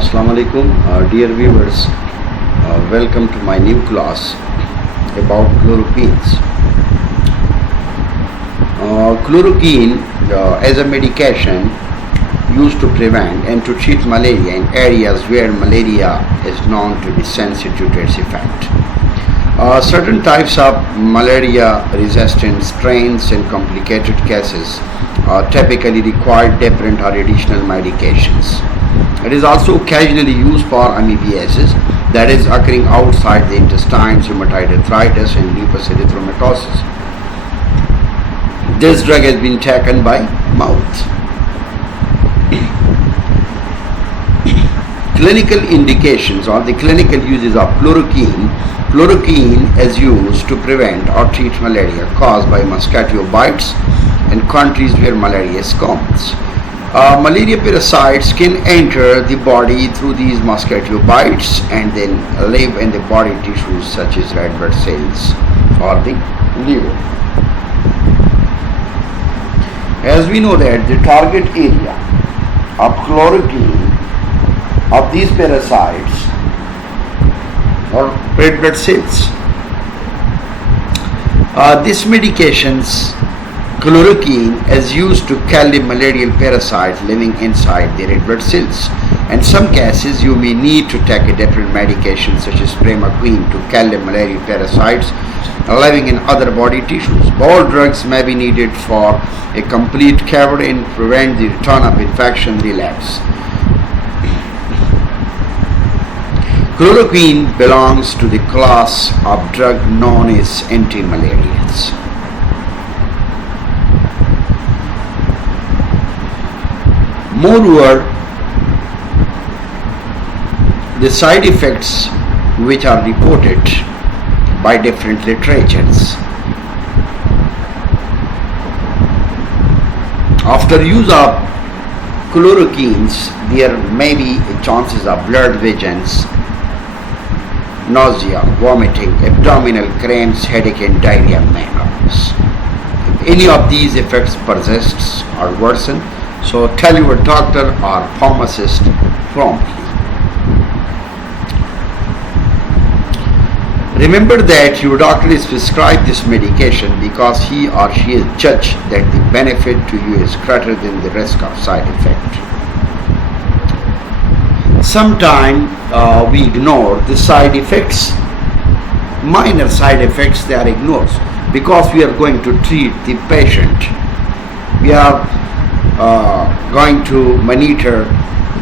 Assalamu alaikum, dear viewers. Welcome to my new class about chloroquines. Chloroquine as a medication used to prevent and to treat malaria in areas where malaria is known to be sensitive to its effect. Certain types of malaria-resistant strains and complicated cases typically require different or additional medications. It is also occasionally used for amoebiasis, that is occurring outside the intestines, rheumatoid arthritis, and lupus erythematosus. This drug has been taken by mouth. Clinical indications or the clinical uses of chloroquine. Chloroquine is used to prevent or treat malaria caused by mosquito bites in countries where malaria is common. Malaria parasites can enter the body through these mosquito bites and then live in the body tissues such as red blood cells or the liver. As we know that the target area of chloroquine of these parasites or red blood cells. This medications chloroquine is used to kill the malarial parasites living inside the red blood cells. In some cases, you may need to take a different medication such as Mefloquine to kill the malarial parasites living in other body tissues. Both drugs may be needed for a complete cure and prevent the return of infection relapse. Chloroquine belongs to the class of drug known as antimalarials. Moreover, the side effects which are reported by different literatures. After use of chloroquines, there may be chances of blurred visions, nausea, vomiting, abdominal cramps, headache, and diarrhea may arise. If any of these effects persists or worsen, so tell your doctor or pharmacist promptly. Remember that your doctor is prescribed this medication because he or she is judged that the benefit to you is greater than the risk of side effect. Sometimes we ignore the side effects. Minor side effects they are ignored because we are going to treat the patient. We are going to monitor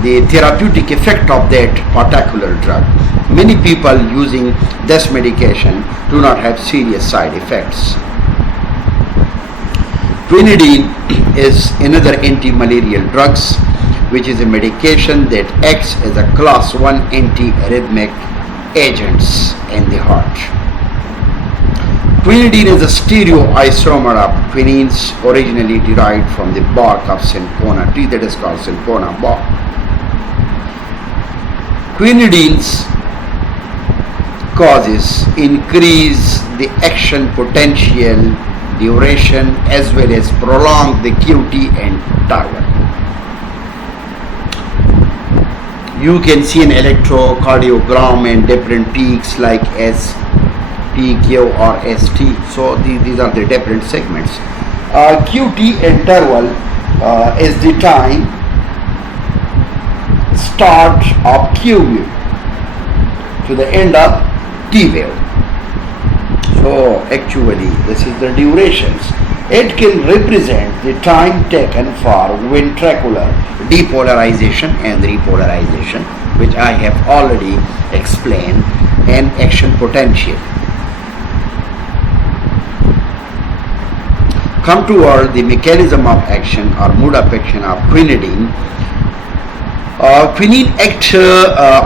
the therapeutic effect of that particular drug. Many people using this medication do not have serious side effects. Quinidine is another antimalarial drug, which is a medication that acts as a class 1 antiarrhythmic agents in the heart. Quinidine is a stereoisomer of quinines originally derived from the bark of cinchona tree that is called cinchona bark. Quinidines causes increase the action potential, duration as well as prolong the QT interval. You can see an electrocardiogram and different peaks like S, P, Q or ST. So these are the different segments. QT interval is the time start of Q wave to the end of T wave. So actually this is the durations. It can represent the time taken for ventricular depolarization and repolarization, which I have already explained, and action potential. Come toward the mechanism of action or mode of action of quinidine. Quinine acts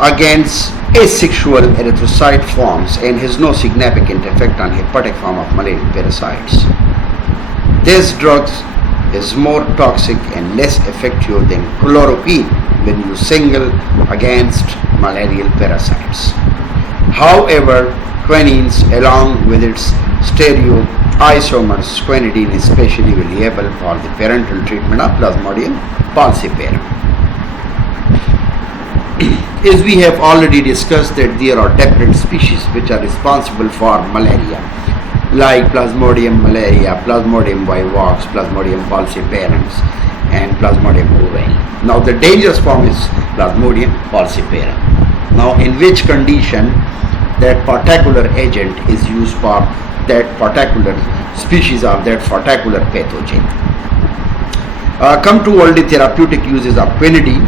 against asexual erythrocyte forms and has no significant effect on hepatic form of malarial parasites. This drug is more toxic and less effective than chloroquine when you single against malarial parasites. However, quinines along with its stereoisomers, quinidine is especially reliable for the parenteral treatment of Plasmodium falciparum. As we have already discussed that there are different species which are responsible for malaria, like Plasmodium malaria, Plasmodium vivax, Plasmodium falciparens, and Plasmodium ovale. Now the dangerous form is Plasmodium falciparum. Now in which condition that particular agent is used for that particular species of that particular pathogen. Come to all the therapeutic uses of quinidine.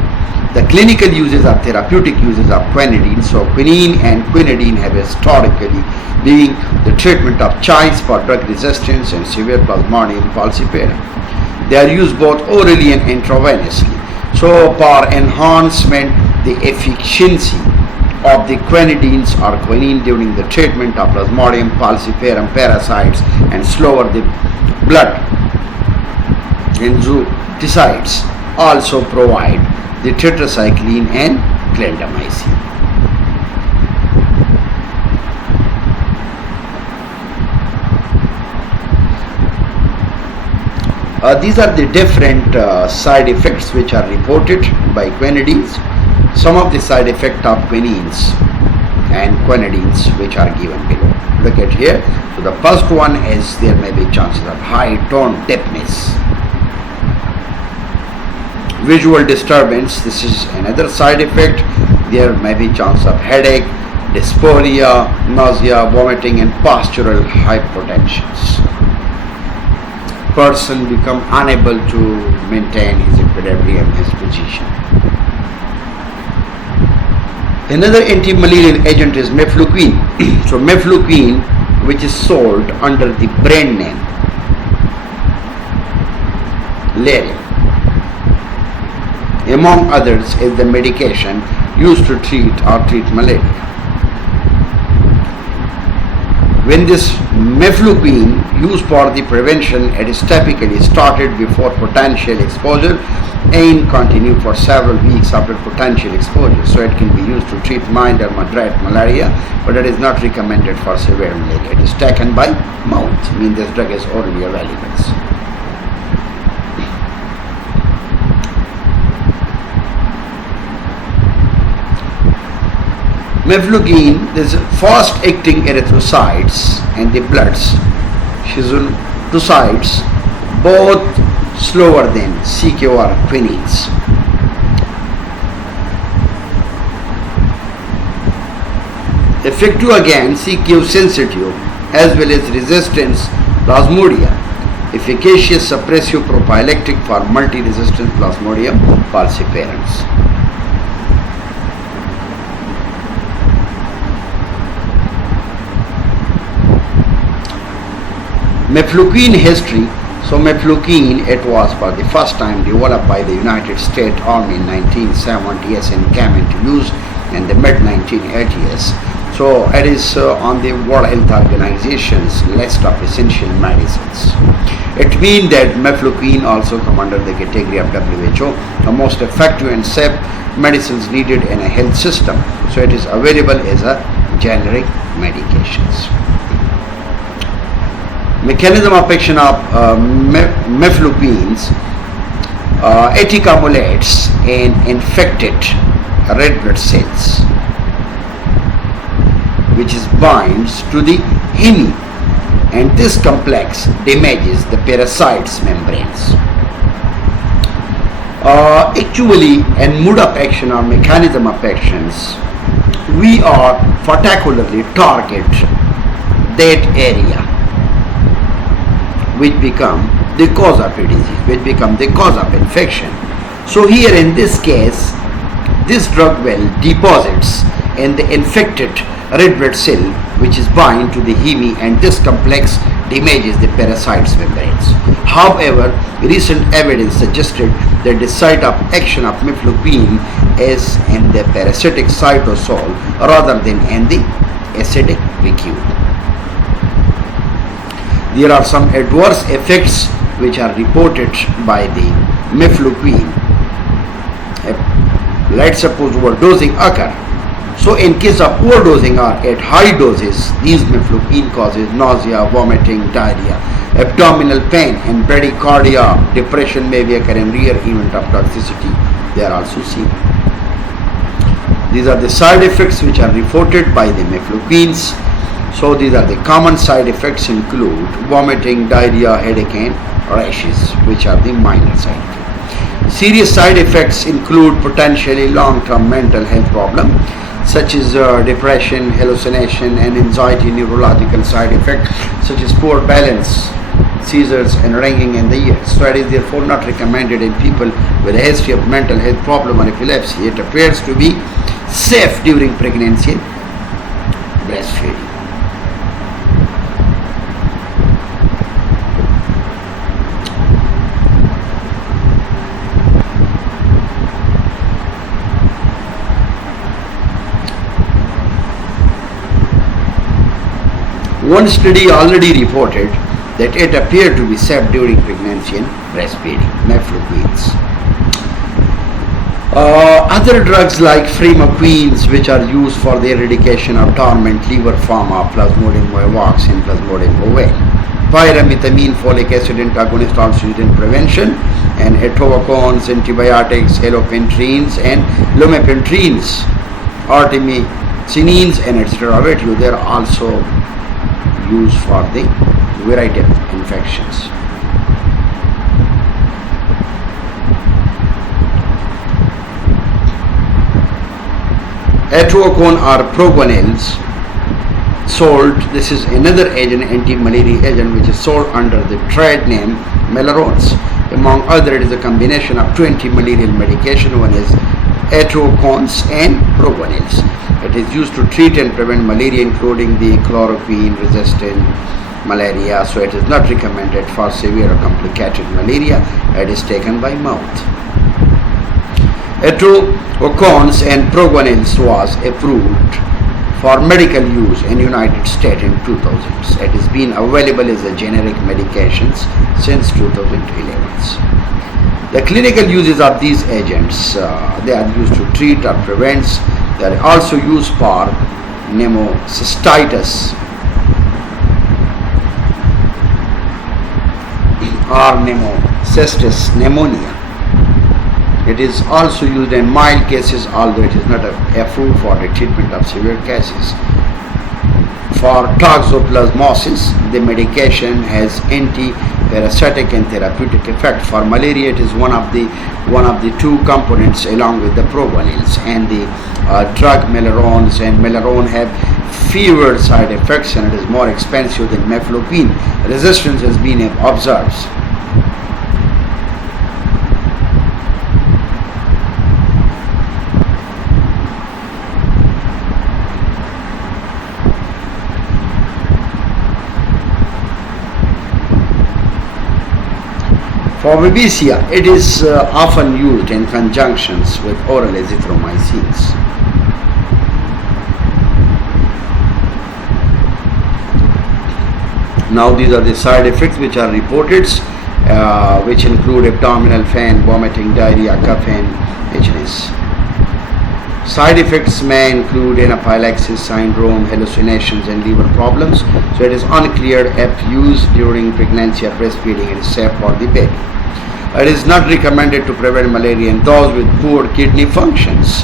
The clinical uses of therapeutic uses of quinidine. So quinine and quinidine have historically been the treatment of choice for drug resistance and severe Plasmodium falciparum. They are used both orally and intravenously. So for enhancement the efficiency of the quinidines or quinine during the treatment of Plasmodium falciparum parasites and slower the blood enzymes also provide the tetracycline and clindamycin. These are the different side effects which are reported by quinidines. Some of the side effects of quinines and quinidines which are given below. Look at here. So the first one is there may be chances of high tone deafness, visual disturbance. This is another side effect. There may be chance of headache, dysphoria, nausea, vomiting, and postural hypotensions. Person become unable to maintain his equilibrium, his position. Another antimalarial agent is Mefloquine. So Mefloquine, which is sold under the brand name Larian, among others, is the medication used to treat malaria. When this Mefloquine used for the prevention, it is typically started before potential exposure and continue for several weeks after potential exposure. So it can be used to treat mild or moderate malaria, but it is not recommended for severe malaria. It is taken by mouth, means this drug is orally available. Mefloquine is fast-acting erythrocytes and the blood's schizocytes, both slower than CK or quinines. Effective again CQ sensitive as well as resistance Plasmodia, efficacious suppressive prophylactic for multi-resistant Plasmodium falciparens. Mefloquine history. So Mefloquine, it was for the first time developed by the United States Army in 1970s and came into use in the mid-1980s. So it is on the World Health Organization's list of essential medicines. It means that Mefloquine also come under the category of WHO, the most effective and safe medicines needed in a health system. So it is available as a generic medications. Mechanism of action of mefloquines accumulates in infected red blood cells, which is binds to the heme, and this complex damages the parasite's membranes. Actually, in mode of action or mechanism of actions, we are particularly target that area which become the cause of a disease, which become the cause of infection. So here in this case, this drug well deposits in the infected red blood cell, which is bind to the heme, and this complex damages the parasite's membranes. However, recent evidence suggested that the site of action of mefloquine is in the parasitic cytosol rather than in the acidic vacuole. There are some adverse effects which are reported by the mefloquine. Let's suppose overdosing occur. So in case of overdosing or at high doses, these mefloquine causes nausea, vomiting, diarrhea, abdominal pain, and bradycardia. Depression may be occur in rare event of toxicity. They are also seen. These are the side effects which are reported by the mefloquines. So these are the common side effects include vomiting, diarrhea, headache and rashes, which are the minor side effects. Serious side effects include potentially long-term mental health problems such as depression, hallucination and anxiety. Neurological side effects such as poor balance, seizures and ringing in the ears. So it is therefore not recommended in people with a history of mental health problem or epilepsy. It appears to be safe during pregnancy and breastfeeding. One study already reported that it appeared to be safe during pregnancy and breastfeeding. Mefloquines. Other drugs like Mefloquines, which are used for the eradication of dormant liver pharma, Plasmodium vivax and Plasmodium ovale. Pyrimethamine, folic acid antagonist also used in prevention, and Atovaquones, antibiotics, halopentines and lumepentrines, artemisinines and etc. They are also used for the variety of infections. Atovaquone or proguanils sold. This is another agent, anti-malaria agent, which is sold under the trade name Melarones. Among other, it is a combination of two anti-malarial medication. One is Atovaquones and proguanils. It is used to treat and prevent malaria, including the chloroquine-resistant malaria. So it is not recommended for severe or complicated malaria. It is taken by mouth. Atovaquones and proguanils was approved for medical use in United States in 2000s. It has been available as a generic medications since 2011. The clinical uses of these agents, they are used to treat or prevent. They are also used for pneumocystitis or pneumocystis pneumonia. It is also used in mild cases, although it is not approved for the treatment of severe cases. For toxoplasmosis, the medication has anti-parasitic and therapeutic effect. For malaria, it is one of the two components along with the proguanils, and the drug Melarones and Melarone have fewer side effects and it is more expensive than Mefloquine. Resistance has been observed. For babesia, it is often used in conjunctions with oral azithromycins. Now these are the side effects which are reported, which include abdominal pain, vomiting, diarrhea, cough and itchiness. Side effects may include anaphylaxis syndrome, hallucinations and liver problems. So it is unclear if used during pregnancy or breastfeeding is safe for the baby. It is not recommended to prevent malaria in those with poor kidney functions.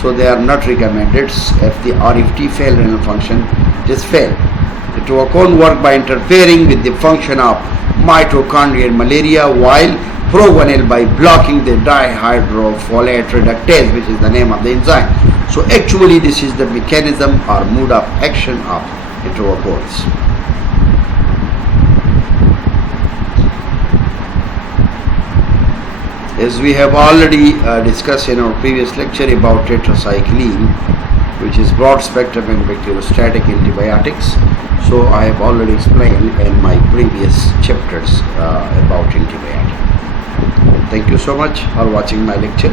So they are not recommended if the RFT failed renal function is failed. The Atovaquone work by interfering with the function of mitochondria in malaria, while proguanil by blocking the dihydrofolate reductase, which is the name of the enzyme. So actually this is the mechanism or mode of action of Atovaquones. As we have already discussed in our previous lecture about tetracycline, which is broad spectrum and bacteriostatic antibiotics. So I have already explained in my previous chapters about antibiotics. Thank you so much for watching my lecture.